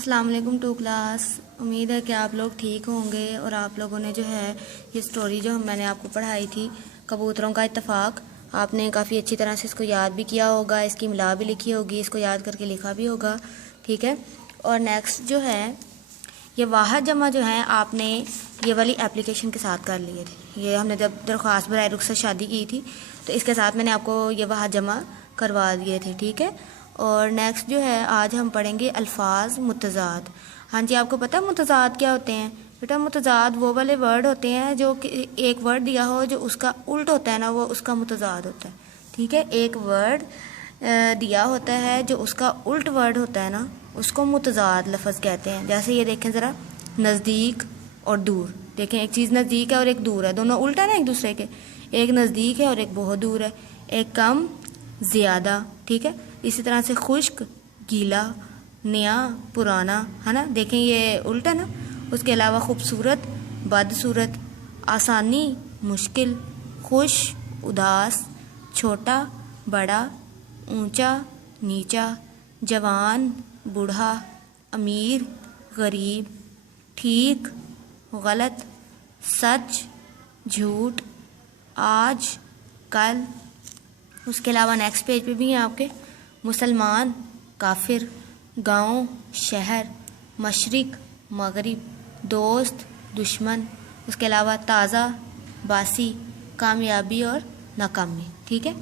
अस्सलाम वालेकुम to class. उम्मीद है कि आप लोग ठीक होंगे और आप लोगों ने जो है ये स्टोरी जो मैंने आपको पढ़ाई थी कबूतरों का इत्तेफाक, आपने काफ़ी अच्छी तरह से इसको याद भी किया होगा, इसकी मिला भी लिखी होगी, इसको याद करके लिखा भी होगा। ठीक है। और नेक्स्ट जो है ये वाहद जमा जो है आपने ये वाली एप्लीकेशन के साथ कर लिए थे। ये हमने जब दरख्वास्त बराए रुखसत शादी की थी तो इसके साथ मैंने आपको ये वाहद जमा करवा दिए थे। ठीक है। और नेक्स्ट जो है आज हम पढ़ेंगे अल्फाज मुतज़ाद। हाँ जी, आपको पता है मुतज़ाद क्या होते हैं? बेटा मुतज़ाद वो वाले वर्ड होते हैं जो कि एक वर्ड दिया हो जो उसका उल्ट होता है ना, वो उसका मुतज़ाद होता है। ठीक है। एक वर्ड दिया होता है जो उसका उल्ट वर्ड होता है ना, उसको मुतज़ाद लफ्ज़ कहते हैं। जैसे ये देखें ज़रा, नज़दीक और दूर। देखें एक चीज़ नज़दीक है और एक दूर है, दोनों उल्ट है ना एक दूसरे के। एक नज़दीक है और एक बहुत दूर है, एक कम ज़्यादा। ठीक है। इसी तरह से खुश्क गीला, नया पुराना, है ना। देखें ये उल्ट है ना। उसके अलावा खूबसूरत बदसूरत, आसानी मुश्किल, खुश उदास, छोटा बड़ा, ऊंचा नीचा, जवान बूढ़ा, अमीर गरीब, ठीक गलत, सच झूठ, आज कल। उसके अलावा नेक्स्ट पेज पे भी हैं आपके मुसलमान काफिर, गांव शहर, मशरिक मगरिब, दोस्त दुश्मन। उसके अलावा ताज़ा बासी, कामयाबी और नाकामी। ठीक है।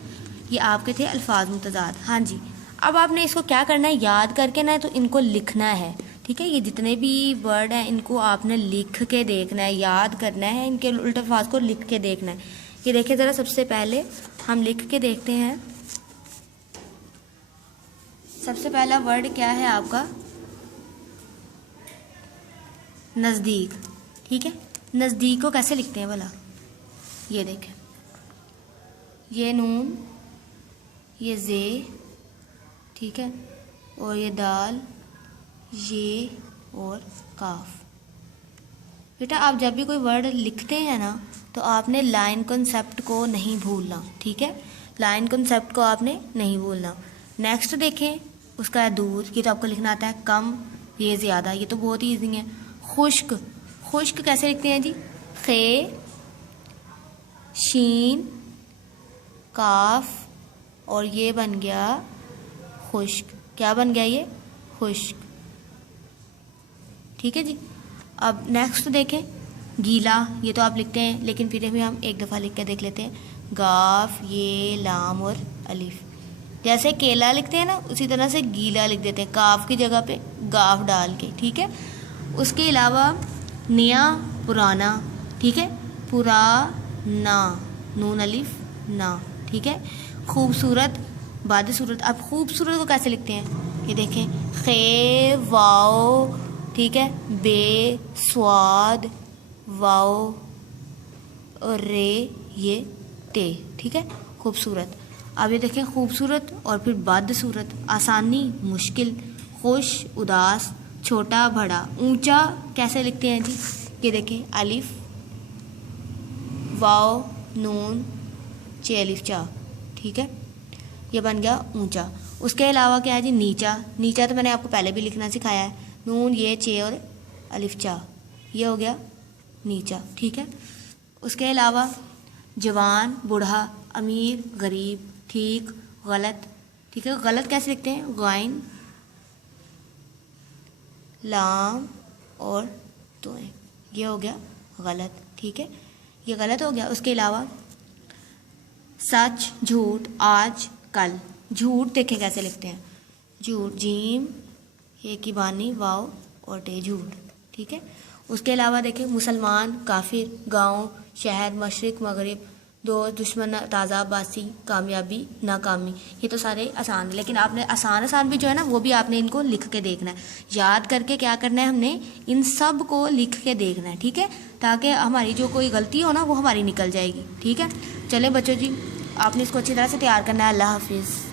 ये आपके थे अल्फाज मुतज़ाद। हाँ जी, अब आपने इसको क्या करना है, याद करके ना तो इनको लिखना है। ठीक है। ये जितने भी वर्ड हैं इनको आपने लिख के देखना है, याद करना है, इनके उल्टे अल्फाज को लिख के देखना है। ये देखिए ज़रा, सबसे पहले हम लिख के देखते हैं। सबसे पहला वर्ड क्या है आपका? नज़दीक। ठीक है। नज़दीक को कैसे लिखते हैं भला? ये देखें, ये नून, ये जे, ठीक है, और ये दाल, ये और काफ। बेटा आप जब भी कोई वर्ड लिखते हैं ना तो आपने लाइन कॉन्सेप्ट को नहीं भूलना। ठीक है। लाइन कॉन्सेप्ट को आपने नहीं भूलना। नेक्स्ट देखें, उसका है दूर, ये तो आपको लिखना आता है। कम, ये ज़्यादा, ये तो बहुत ही ईजी है। खुश्क, खुश्क कैसे लिखते हैं जी? खे शीन काफ, और ये बन गया खुश्क। क्या बन गया ये? खुश्क। ठीक है जी। अब नेक्स्ट देखें, गीला, ये तो आप लिखते हैं लेकिन फिर भी हम एक दफ़ा लिख के देख लेते हैं। गाफ, ये लाम और अलिफ। जैसे केला लिखते हैं ना उसी तरह से गीला लिख देते हैं, काफ की जगह पे गाफ डाल के। ठीक है। उसके अलावा नया पुराना, ठीक है, पुराना, नून अलिफ ना। ठीक है। खूबसूरत बदसूरत। अब खूबसूरत को कैसे लिखते हैं? ये देखें, खे वाओ, ठीक है, बे स्वाद वाओ और रे ये ते। ठीक है। खूबसूरत। अब ये देखें, खूबसूरत और फिर बदसूरत, आसानी मुश्किल, खुश उदास, छोटा बड़ा। ऊंचा कैसे लिखते हैं जी? ये देखें, अलिफ वाओ नून चे अलिफ चा। ठीक है। ये बन गया ऊंचा। उसके अलावा क्या है जी? नीचा। नीचा तो मैंने आपको पहले भी लिखना सिखाया है, नून ये चे और अलिफ चा, ये हो गया नीचा। ठीक है। उसके अलावा जवान बूढ़ा, अमीर गरीब, ठीक गलत। ठीक है। गलत कैसे लिखते हैं? गाइन लाम और तोएं, ये हो गया गलत। ठीक है। ये गलत हो गया। उसके अलावा सच झूठ, आज कल। झूठ देखें कैसे लिखते हैं? झूठ, जीम ये की बानी वाओ और टे, झूठ। ठीक है। उसके अलावा देखें, मुसलमान काफिर, गांव शहर, मशरिक मगरिब, दोस्त दुश्मन, ताज़ा बासी, कामयाबी नाकामी। ये तो सारे आसान है, लेकिन आपने आसान भी जो है ना वो भी आपने इनको लिख के देखना है। याद करके क्या करना है, हमने इन सब को लिख के देखना है। ठीक है। ताकि हमारी जो कोई गलती हो ना वो हमारी निकल जाएगी। ठीक है। चले बच्चों जी, आपने इसको अच्छी तरह से तैयार करना है। अल्लाह हाफिज़।